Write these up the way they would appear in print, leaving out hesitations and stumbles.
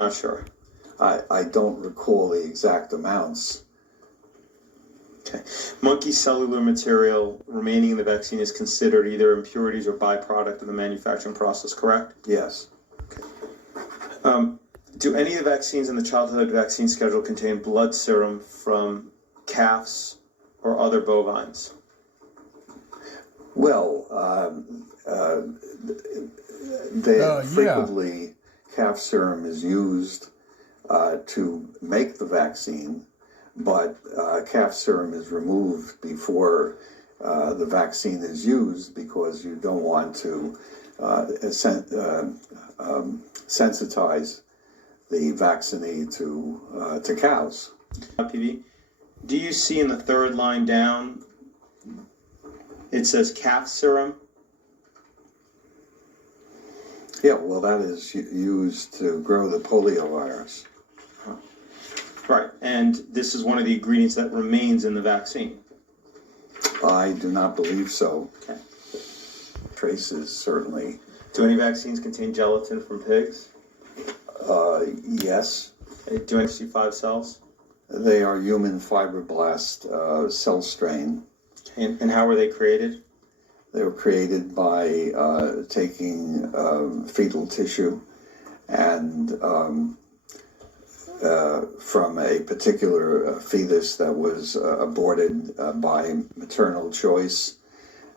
Not sure. I don't recall the exact amounts. Okay. Monkey cellular material remaining in the vaccine is considered either impurities or byproduct of the manufacturing process, correct? Yes. Okay. Do any of the vaccines in the childhood vaccine schedule contain blood serum from calves or other bovines? Well, frequently calf serum is used to make the vaccine, but calf serum is removed before the vaccine is used because you don't want to sensitize the vaccinee to cows. PV, do you see in the third line down, it says calf serum? Yeah, well, that is used to grow the polio virus. Right, and this is one of the ingredients that remains in the vaccine. I do not believe so. Okay. Traces, certainly. Do any vaccines contain gelatin from pigs? Yes. Okay. Do any C5 cells? They are human fibroblast cell strain. And how were they created? They were created by taking fetal tissue and from a particular fetus that was aborted by maternal choice,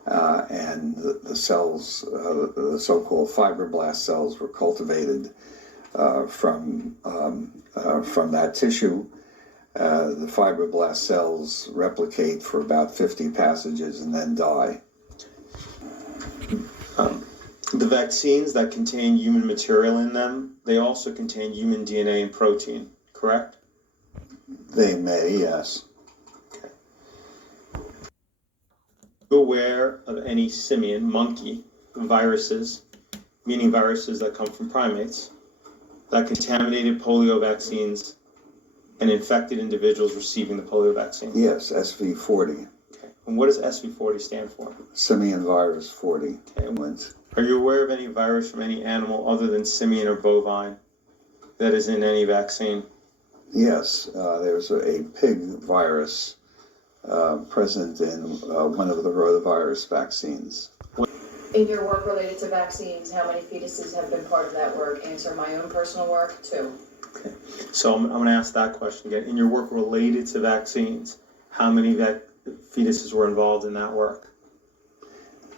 and the cells, the so-called fibroblast cells, were cultivated from that tissue. The fibroblast cells replicate for about 50 passages and then die. The vaccines that contain human material in them, they also contain human DNA and protein, correct? They may, yes. Okay. Are you aware of any simian, monkey, viruses, meaning viruses that come from primates, that contaminated polio vaccines and infected individuals receiving the polio vaccine? Yes, SV40. Okay. And what does SV40 stand for? Simian virus 40. Okay. Are you aware of any virus from any animal other than simian or bovine that is in any vaccine? Yes, there's a pig virus present in one of the rotavirus vaccines. In your work related to vaccines, how many fetuses have been part of that work? Answer: my own personal work, 2. Okay. So I'm going to ask that question again. In your work related to vaccines, how many fetuses were involved in that work?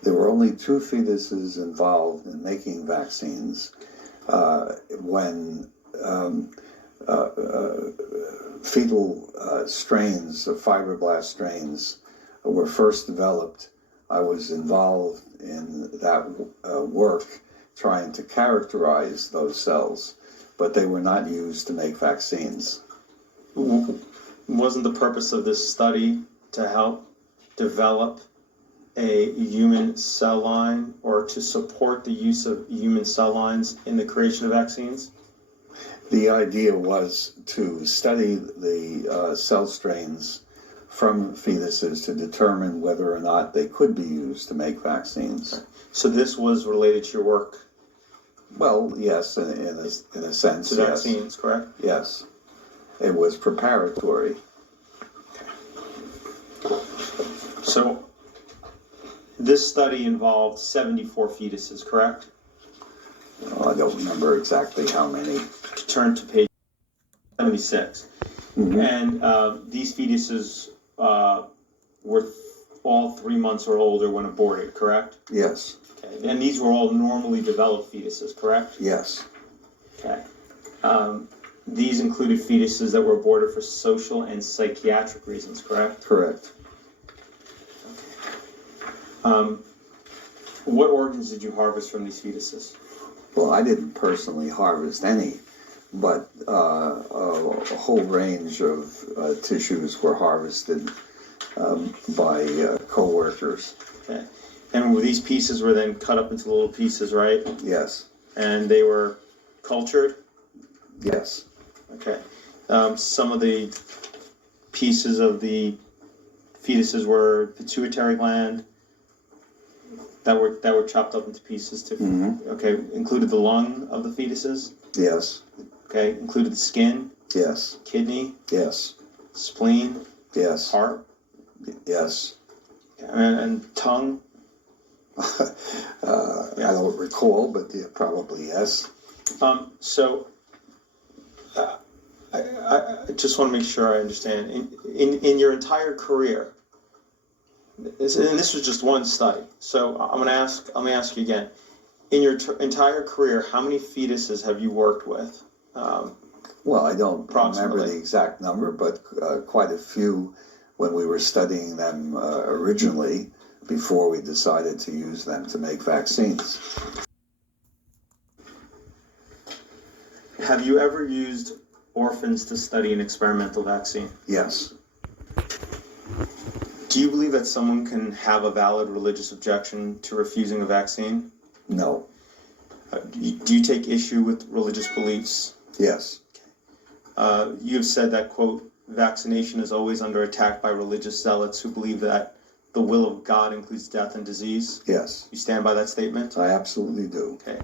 There were only 2 fetuses involved in making vaccines when fetal strains of fibroblast strains were first developed. I was involved in that work trying to characterize those cells, but they were not used to make vaccines. Wasn't the purpose of this study to help develop a human cell line, or to support the use of human cell lines in the creation of vaccines? The idea was to study the cell strains from fetuses to determine whether or not they could be used to make vaccines. So this was related to your work? Well, yes, in a sense, to vaccines, correct? Yes. It was preparatory. So this study involved 74 fetuses, correct? I don't remember exactly how many. Turn to page 76. Mm-hmm. And these fetuses were all 3 months or older when aborted, correct? Yes. Okay. And these were all normally developed fetuses, correct? Yes. Okay. These included fetuses that were aborted for social and psychiatric reasons, correct? Correct. What organs did you harvest from these fetuses? Well, I didn't personally harvest any, but a whole range of tissues were harvested by co-workers. Okay. And these pieces were then cut up into little pieces, right? Yes. And they were cultured? Yes. Okay. Some of the pieces of the fetuses were pituitary gland that were chopped up into pieces to. Mm-hmm. Okay. Included the lung of the fetuses. Yes. Okay, included the skin, Yes, kidney, yes, spleen, yes, heart, yes. and tongue. I don't recall, but yeah, probably yes. So I just want to make sure I understand. In your entire career, and this was just one study. So let me ask you again. In your entire career, how many fetuses have you worked with? Well, I don't remember Approximately. the exact number, but quite a few when we were studying them originally before we decided to use them to make vaccines. Have you ever used orphans to study an experimental vaccine? Yes, Do you believe that someone can have a valid religious objection to refusing a vaccine? no, Do you take issue with religious beliefs? yes, You have said that, quote, vaccination is always under attack by religious zealots who believe that the will of God includes death and disease. yes, You stand by that statement? I absolutely do. Okay.